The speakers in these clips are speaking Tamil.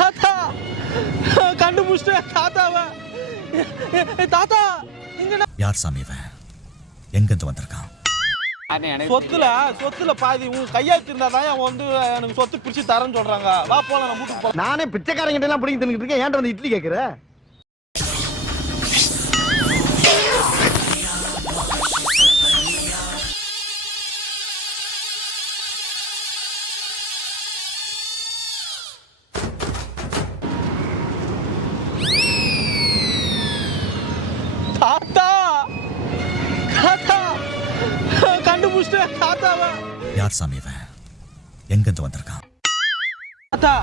தாத்தா கண்டுபிடிச்சிட்டேன் தாத்தாவை. தாத்தா இங்க யார் சாமி இவன்? எங்கிருந்து வந்திருக்கான்? சொத்துல பாதி உன் கையாச்சு இருந்தா தான் வந்து எனக்கு சொத்து பிரிச்சு தரேன்னு சொல்றாங்க. வா போலாம், நான் வீட்டுக்கு போலாம். நானே பிச்சைக்காரங்கிட்ட எல்லாம் பிடிங்கி தின்னுட்டு இருக்கேன். ஏன்டா வந்து இட்லி கேக்குற? தாத்தா தாத்தா கண்டுபிடிச்சிட்டேன் தாத்தாவை. யார் சாமி இவன்? எங்கிருந்து வந்திருக்கான்? தாத்தா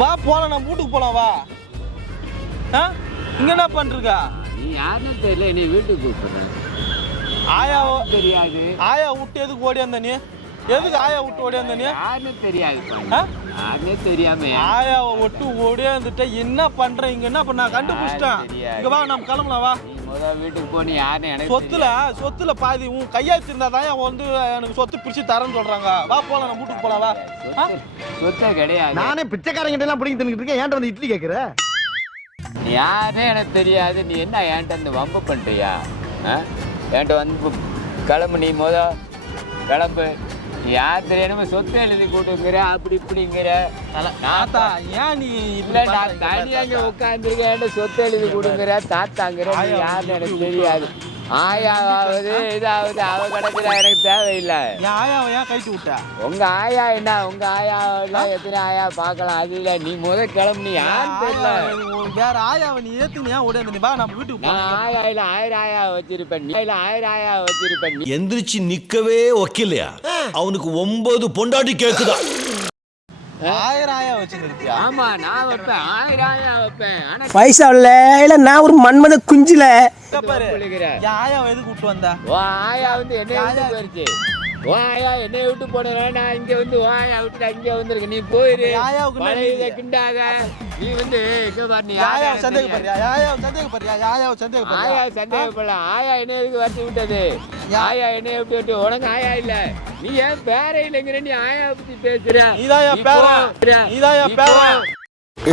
வா போலாம், நான் வீட்டுக்கு போலாம். வா. இங்க என்ன பண்றீங்க? நீ யாருன்னு தெரியல, நீ வீட்டுக்கு கூப்பிடுறேன். ஆயா தெரியாது. ஆயா விட்டு எதுக்கு ஓடி வந்த நீ? எதுக்கு ஆயா விட்டு ஓடி வந்த நீ? யாருன்னு தெரியாது. யாருன்னே தெரியாம ஆயாவை விட்டு ஓடியே வந்துட்ட. என்ன பண்ற இங்க? என்ன பண்ண? கண்டுபிடிச்சிட்டேன். இங்க வா, நம்ம கிளம்பலாம். வா. நீ முதல் வீட்டுக்கு போனி யாருன்னு எனக்கு சொத்துல பாதி உன் கையாச்சு இருந்தா தான் வந்து எனக்கு சொத்து பிரிச்சு தரேன்னு சொல்றாங்க. வா போலாம், நான் வீட்டுக்கு போலாம். வா. சொத்தே கிடையாது. நானே பிச்சைக்காரங்கிட்ட எல்லாம் பிடிங்கி தின்னுட்டு இருக்கேன். ஏன்டா வந்து இட்லி கேக்குற? நீ யாருன்னே எனக்கு தெரியாது. நீ என்ன என்கிட்ட வந்து வம்பு பண்றியா? என்கிட்ட வந்து கிளம்பு. நீ கிளம்பு. யார் தெரியாம சொத்து எழுதி கூட்டுங்கிற, அப்படி இப்படிங்கிற. தாத்தா ஏன் நீ இல்ல, நான் தனியாங்க உட்காந்துருக்கேன். சொத்து எழுதி கொடுங்கிற தாத்தாங்கிற. நீ யாருன்னு எனக்கு தெரியாது. ஆயாவது இதாவது அவ கிடக்குற எனக்கு தேவையில்லை. ஆயாவை ஏன் கைட்டு விட்ட? உங்க ஆயா என்ன? உங்க ஆயா எத்தனை ஆயா பார்க்கலாம். அது இல்ல, நீ கிளம்பு. நீ யாருன்னு தெரியல. வேற ஆயாவை நீ ஏத்துனியா? உடனே வா, நம்ம வீட்டுக்கு. நான் ஆயாயில 1000 ஆயா வச்சிருப்பேன். நீ 1000 ஆயா வச்சிருப்பேன். நீ எந்திரிச்சு நிக்கவே வைக்கலையா? அவனுக்கு 9 பொண்டாட்டி கேக்குதா? 1000 ஆயா வச்சிருக்கியா? ஆமா, நான் வைப்பேன். 1000 ஆயா வைப்பேன். ஆனா பைசா இல்ல, நான் ஒரு மன்மத குஞ்சில. ஆயாவை எதுக்கு விட்டு வந்தா? ஆயா வந்து என்னைய விட்டு போயிருச்சு. ஆயா என்னைய விட்டு போனா நான் இங்க வந்து ஆயா விட்டு அங்க வந்திருக்க. நீ போயிரு. ஆயாவுக்கு கிண்டாத. நீ இங்க பாரு. நீ ஆயா சந்தேகப்படுறியா? ஆயா சந்தேகப்படல. ஆயா என்ன எதுக்கு வச்சு விட்டது? ஆயா என்னைய விட்டு உனக்கு ஆயா இல்ல. நீ ஏன் பேர இல்லைங்கிற? நீ ஆயா பத்தி பேசுற.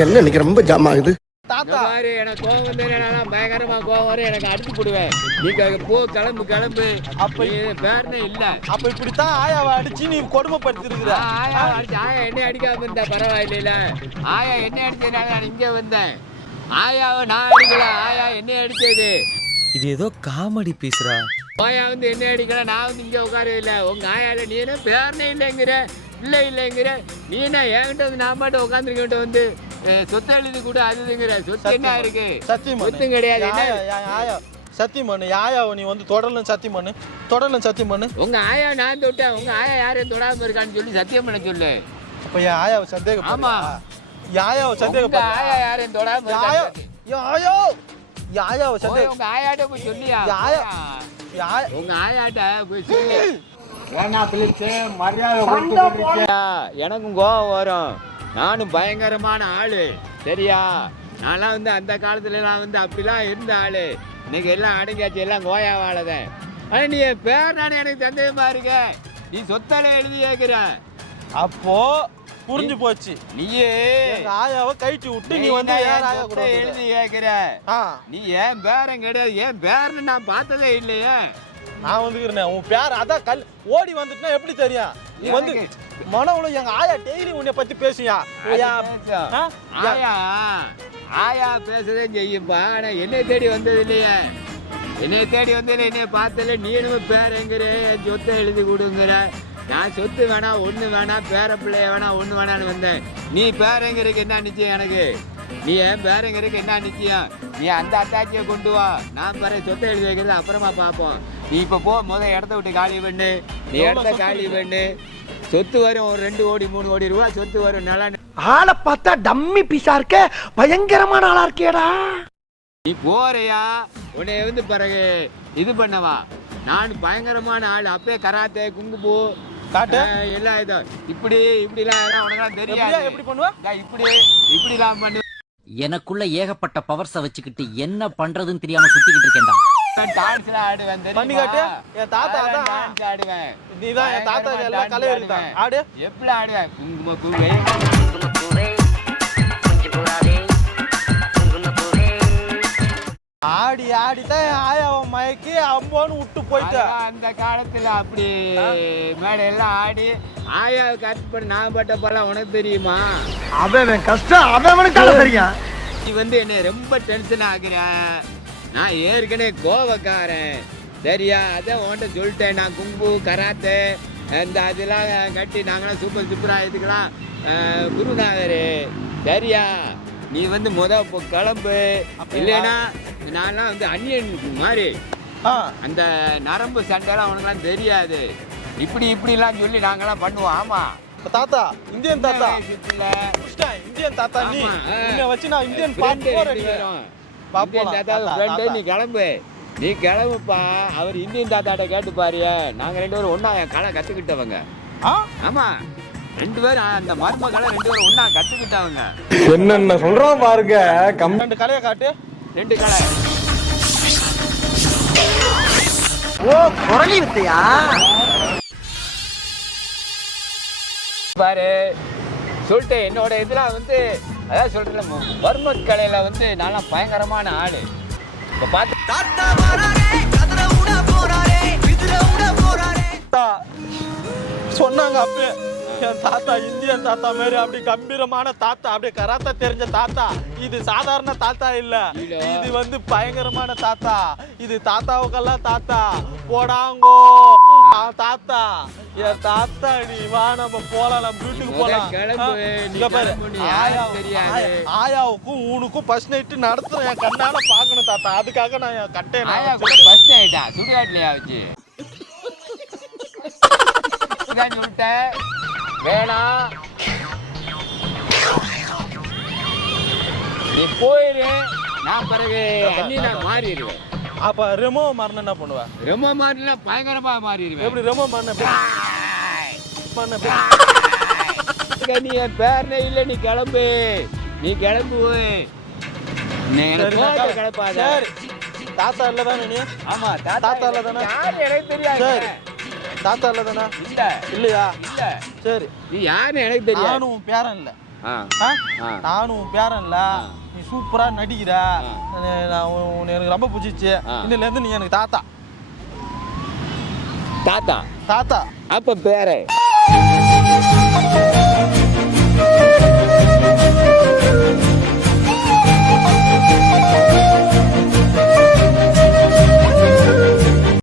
என்ன இன்னைக்கு ரொம்ப ஜாம் ஆகுது. பாரு, எனக்கு கோவம் வந்து பயங்கரமா கோவம் வரும். எனக்கு அடிச்சு போடுவேன். நீ போ, கிளம்பு. அப்ப பேரனே இல்ல. அப்ப இப்படித்தான் ஆயாவை அடிச்சு நீ கொடுமைப்படுத்திருக்கிற. ஆயா அடிச்சு ஆயா என்ன அடிக்காம இருந்தா பரவாயில்ல. ஆயா என்ன அடிச்சதுனால நான் இங்க வந்தேன். ஆயாவை நான் அடிக்கல. ஆயா என்ன அடிச்சது? இது ஏதோ காமெடி பேசுறா. ஆயா வந்து என்ன அடிக்கல. நான் வந்து இங்க உட்காரவே இல்லை. உங்க ஆயால நீ என்ன பேரனே இல்லைங்கிற, இல்லைங்கிற. நீ என்ன என்கிட்ட வந்து நான் பாட்டு உட்காந்துருக்கிட்ட வந்து சொத்து எழுதி கூட அதுங்கிற. சொத்து என்ன இருக்கு? சொத்தும் கிடையாது. சத்தியம் பண்ணு. ஆயாவை நீ வந்து தொடரலும் சத்தியம் பண்ணு. உங்க ஆயா நான் தொட்டேன். உங்க ஆயா யாரையும் தொடாம இருக்கான்னு சொல்லி சத்தியம் பண்ண சொல்லு. அப்ப என் ஆயாவை சந்தேகம். ஆமா, ஆயாவை சந்தேகம். ஆயா யாரையும் தொடாம ஆயாவை சந்தேகம். உங்க ஆயாட்ட போய் சொல்லியா? உங்க ஆயாட்ட போய் சொல்லி. எனக்கும் கோவம் வரும். நானும் பயங்கரமான ஆளு, சரியா? நான்லாம் வந்து அந்த காலத்துலலாம் வந்து அப்படிலாம் இருந்த ஆளு. இன்னைக்கு எல்லாம் அடங்கியாச்சு, எல்லாம் கோயா வாழதான். ஆனா நீ என் பேர் நானே எனக்கு சந்தேகமா இருக்க. நீ சொத்தால எழுதி கேட்கிற. அப்போ புரிஞ்சு போச்சு. நீயே ஆயாவை கைட்டு விட்டு நீ வந்து எழுதி கேட்கிற. நீ ஏன் பேரன் கிடையாது. ஏன் பேரன்னு நான் பார்த்ததே இல்லையே. நான் வந்துக்கிறேன். உன் பேர் அதான் ஓடி வந்துட்டுனா எப்படி தெரியும்? நீ வந்து மனவுல எங்க ஆயா டெய்லி உன்னை பத்தி பேசியா? ஆயா பேசுறதே செய்யும்பா. ஆனா என்னை தேடி வந்தது இல்லையே. என்னைய தேடி வந்தது என்னைய பார்த்தல. நீனும் பேரங்கிற, என் சொத்தை எழுதி கொடுங்கிற. நான் சொத்து வேணாம், ஒண்ணு வேணாம், பேர பிள்ளைய வேணாம், ஒண்ணு வேணான்னு வந்தேன். நீ பேரங்கிறதுக்கு என்ன நிச்சயம் எனக்கு? நீ ஏன் பேரங்கிறதுக்கு என்ன நிச்சயம்? நீ அந்த அத்தாச்சியை கொண்டு வா. நான் பேர சொத்தை எழுதி வைக்கிறது அப்புறமா பார்ப்போம். நீ இப்ப போ, இடத்த விட்டு காலி பண்ணு. நீ இடத்த காலி பண்ணு. சொத்து வரும், ஒரு 2 கோடி 3 கோடி ரூபாய் சொத்து வரும். நல்லா ஆளை பார்த்தா டம்மி பீஸா இருக்க, பயங்கரமான ஆளா இருக்கேடா. நீ போறியா? உன்னை வந்து பிறகு இது பண்ணவா? நான் பயங்கரமான ஆள். அப்பே கராத்தே, குங்குபூ காட்டு எல்லாம் இது இப்படிலாம் உனக்கு தெரியாது. எப்படி பண்ணுவா? இப்படிலாம் பண்ணு. எனக்குள்ள ஏகப்பட்ட பவர்ஸ வச்சுக்கிட்டு என்ன பண்றதுன்னு தெரியாம சுத்திக்கிட்டு இருக்கேன்டா. டான்ஸ்ல ஆடுவேன். பண்ணி காட்டு. என் தாத்தா தான் டான்ஸ் ஆடுவேன். நீதான் என் தாத்தா எல்லாம் கலை எடுத்தான். ஆடு. எப்படி ஆடுவேன்? குங்கும பூவே ஆடி ஆடிதான் என் ஆயாவை மயக்கி அம்போன்னு விட்டு போயிட்டேன். அதெல்லாம் அந்த காலத்துல அப்படி மேடையெல்லாம் ஆடி ஆயாவை கரெக்ட் பண்ணி நான் பட்ட பல உனக்கு தெரியுமா? அவன் கஷ்டம் அவனுக்காக தெரியும். நீ வந்து என்னை ரொம்ப டென்ஷன் ஆகுற. நான் ஏற்கனவே கோவக்காரன் சரியா? அதான் உன்கிட்ட சொல்லிட்டேன். நான் குங்கு கராத்தே இந்த அதெல்லாம் கட்டி நாங்களாம் சூப்பராக இதுக்கெல்லாம் குருநாதரு சரியா? நீ வந்து கிளம்பு, இல்லைன்னா நான்லாம் வந்து அந்நியன் மாதிரி அந்த நரம்பு சண்டைலாம் அவனுக்குலாம் தெரியாது. இப்படிலாம் சொல்லி நாங்களாம் பண்ணுவோம். ஆமா தாத்தா, இந்தியன் தாத்தா, இல்ல இந்தியன் தாத்தா, நீ உன்னை வச்சு நான் இந்தியன் நீ கிளம்பு, நீ கிளம்புப்பா. அவர் இந்தியன் தாத்தாட்ட கேட்டு பாரு. நாங்க 2 பேரும் ஒன்னா கலை கத்துக்கிட்டவங்க. ஆமா, 2 பேரும் அந்த மர்ம கலை 2 பேரும் ஒன்னா கத்துக்கிட்டவங்க. என்னென்ன சொல்றோம் பாருங்க. 2 கலையை காட்டு. 2 கலை. ஓ குரலி வித்தையா பாரு சொல்லிட்டு என்னோட இதுல வந்து அதான் சொல்றேன், மர்ம கலையில வந்து நான்லாம் பயங்கரமான ஆளு. இப்ப பார்த்து சொன்னாங்க அப்பே, என் தாத்தா இந்தியன் தாத்தா மாதிரி அப்படி கம்பீரமான தாத்தா, அப்படியே கராத்தா தெரிஞ்ச தாத்தா. இது சாதாரண தாத்தா இல்ல, இது வந்து பயங்கரமான தாத்தா. இது தாத்தாவுக்கெல்லாம் தாத்தா. போடாங்கோ தாத்தா, என் தாத்தா. நீ வா நம்ம போலாம், நம்ம வீட்டுக்கு போலாம். இங்க பாரு, ஆயாவுக்கும் உனக்கும் ஃபர்ஸ்ட் நைட் நடத்துறேன், என் கண்ணால பாக்கணும் தாத்தா. அதுக்காக நான் என் கட்டையை ஃபர்ஸ்ட் நைட்டா சுடுகாட்லையா வச்சு சொல்லிட்டேன். வேணாம், நீ போயிரு. நான் பிறகு நான் மாறிடுவேன். அப்ப ரெமோ மாறின என்ன பண்ணுவ? ரெமோ மாறினா பயங்கரமா மாறிடுவேன். எப்படி ரெமோ மாறின? நீ என் பேரனே இல்ல, நீ கிளம்பு, நீ கிளம்பு. கிளப்பாத. தாத்தா இல்ல தானே நீ? ஆமா தாத்தா இல்ல தானே? எனக்கு தெரியாது. தாத்தா இல்ல தானே? இல்ல இல்லையா? இல்ல. சரி, நீ யாருன்னு எனக்கு தெரியாது. நானும் பேரன் இல்ல. நானும் பேரன் இல்ல. நீ சூப்பரா நடிக்கிற. எனக்கு ரொம்ப பிடிச்சிச்சு. இன்னில இருந்து நீ எனக்கு தாத்தா. தாத்தா தாத்தா அப்ப பேரே